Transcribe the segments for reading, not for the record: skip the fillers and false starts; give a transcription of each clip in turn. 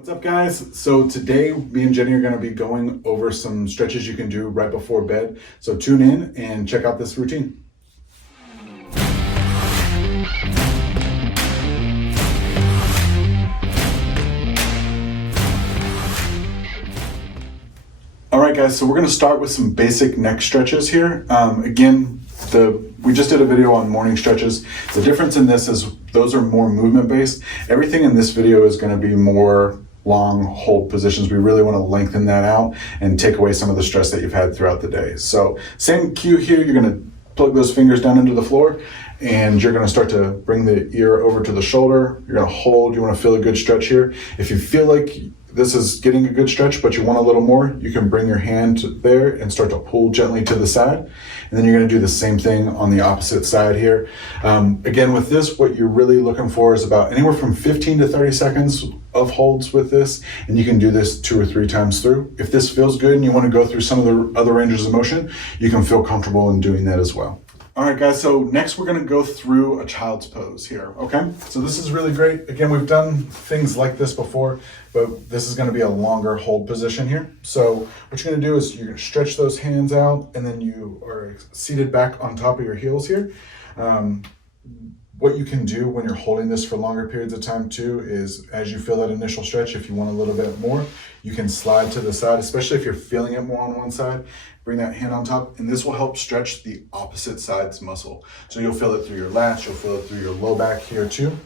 What's up, guys? So today me and Jenny are going to be going over some stretches you can do right before bed. So tune in and check out this routine. All right, guys, so we're going to start with some basic neck stretches here. We just did a video on morning stretches. The difference in this is those are more movement based. Everything in this video is going to be more long hold positions. We really want to lengthen that out and take away some of the stress that you've had throughout the day. So same cue here, you're going to plug those fingers down into the floor and you're going to start to bring the ear over to the shoulder. You're going to hold, you want to feel a good stretch here. If you feel like this is getting a good stretch, but you want a little more, you can bring your hand there and start to pull gently to the side. And then you're going to do the same thing on the opposite side here. Again, with this, what you're really looking for is about anywhere from 15 to 30 seconds of holds with this. And you can do this 2 or 3 times through. If this feels good and you want to go through some of the other ranges of motion, you can feel comfortable in doing that as well. All right, guys, so next we're gonna go through a child's pose here, okay? So this is really great. Again, we've done things like this before, but this is gonna be a longer hold position here. So what you're gonna do is you're gonna stretch those hands out and then you are seated back on top of your heels here. What you can do when you're holding this for longer periods of time too is as you feel that initial stretch, if you want a little bit more, you can slide to the side, especially if you're feeling it more on one side, bring that hand on top, and this will help stretch the opposite side's muscle. So you'll feel it through your lats, you'll feel it through your low back here too.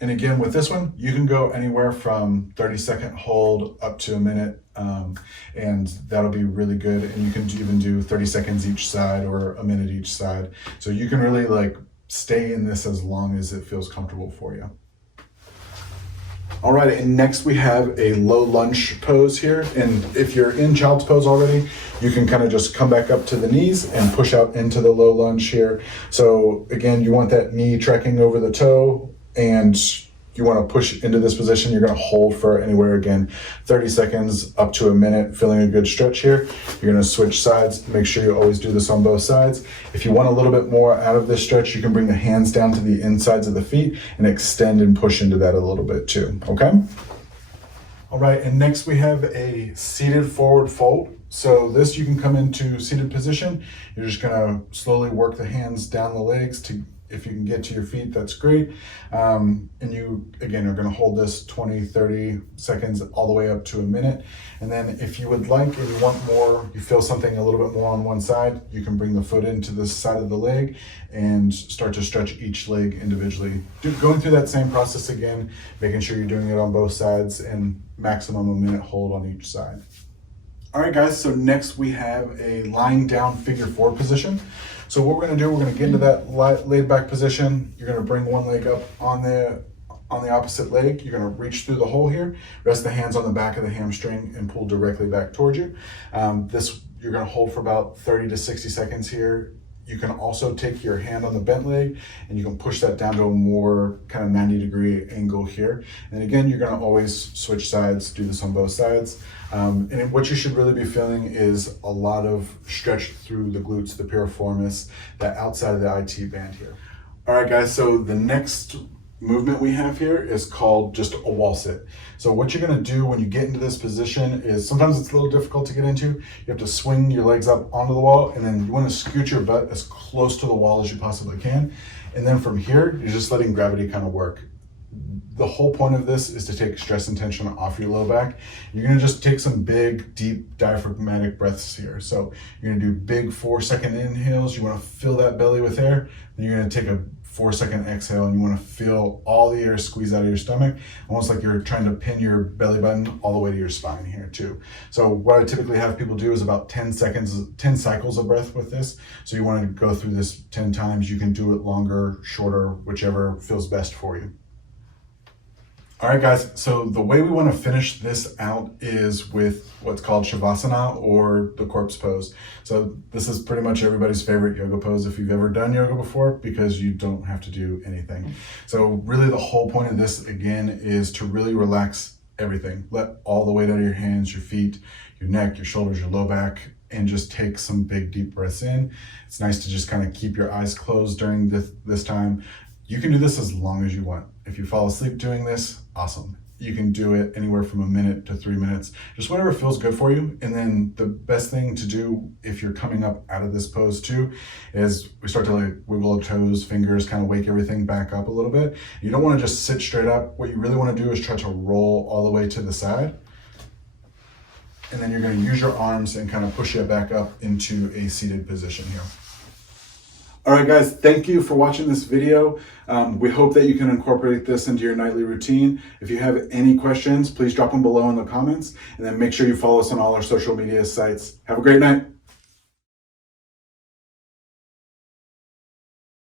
And again, with this one, you can go anywhere from 30-second hold up to a minute, and that'll be really good. And you can even do 30 seconds each side or a minute each side. So you can really stay in this as long as it feels comfortable for you. All right, and next we have a low lunge pose here. And if you're in child's pose already, you can kind of just come back up to the knees and push out into the low lunge here. So again, you want that knee trekking over the toe and you want to push into this position. You're going to hold for anywhere, again, 30 seconds up to a minute, feeling a good stretch here. You're going to switch sides. Make sure you always do this on both sides. If you want a little bit more out of this stretch, you can bring the hands down to the insides of the feet and extend and push into that a little bit too, okay? All right, and next we have a seated forward fold. So this, you can come into seated position. You're just going to slowly work the hands down the legs to, if you can get to your feet, that's great. And you, again, are gonna hold this 20, 30 seconds all the way up to a minute. And then if you would like, and you want more, you feel something a little bit more on one side, you can bring the foot into the side of the leg and start to stretch each leg individually. Going through that same process again, making sure you're doing it on both sides and maximum a minute hold on each side. All right, guys, so next we have a lying down figure 4 position. So what we're gonna do, we're gonna get into that laid back position. You're gonna bring one leg up on the opposite leg. You're gonna reach through the hole here, rest the hands on the back of the hamstring and pull directly back towards you. This, you're gonna hold for about 30 to 60 seconds here. You can also take your hand on the bent leg and you can push that down to a more kind of 90-degree angle here. And again, you're gonna always switch sides, do this on both sides. And what you should really be feeling is a lot of stretch through the glutes, the piriformis, that outside of the IT band here. All right, guys, so the next movement we have here is called just a wall sit. So what you're gonna do when you get into this position is, sometimes it's a little difficult to get into. You have to swing your legs up onto the wall and then you wanna scoot your butt as close to the wall as you possibly can. And then from here, you're just letting gravity kind of work. The whole point of this is to take stress and tension off your low back. You're gonna just take some big, deep diaphragmatic breaths here. So you're gonna do big 4-second inhales. You wanna fill that belly with air. Then you're gonna take a 4-second exhale and you wanna feel all the air squeeze out of your stomach, almost like you're trying to pin your belly button all the way to your spine here too. So what I typically have people do is about 10 cycles of breath with this. So you wanna go through this 10 times. You can do it longer, shorter, whichever feels best for you. All right, guys, so the way we want to finish this out is with what's called Shavasana, or the corpse pose. So this is pretty much everybody's favorite yoga pose if you've ever done yoga before, because you don't have to do anything. So really the whole point of this, again, is to really relax everything. Let all the weight out of your hands, your feet, your neck, your shoulders, your low back, and just take some big deep breaths in. It's nice to just kind of keep your eyes closed during this time. You can do this as long as you want. If you fall asleep doing this, awesome. you can do it anywhere from 1 minute to 3 minutes, just whatever feels good for you. And then the best thing to do if you're coming up out of this pose too, is we start to like wiggle our toes, fingers, kind of wake everything back up a little bit. You don't want to just sit straight up. What you really want to do is try to roll all the way to the side. And then you're going to use your arms and kind of push it back up into a seated position here. All right, guys, thank you for watching this video. We hope that you can incorporate this into your nightly routine. If you have any questions, please drop them below in the comments, and then make sure you follow us on all our social media sites. Have a great night.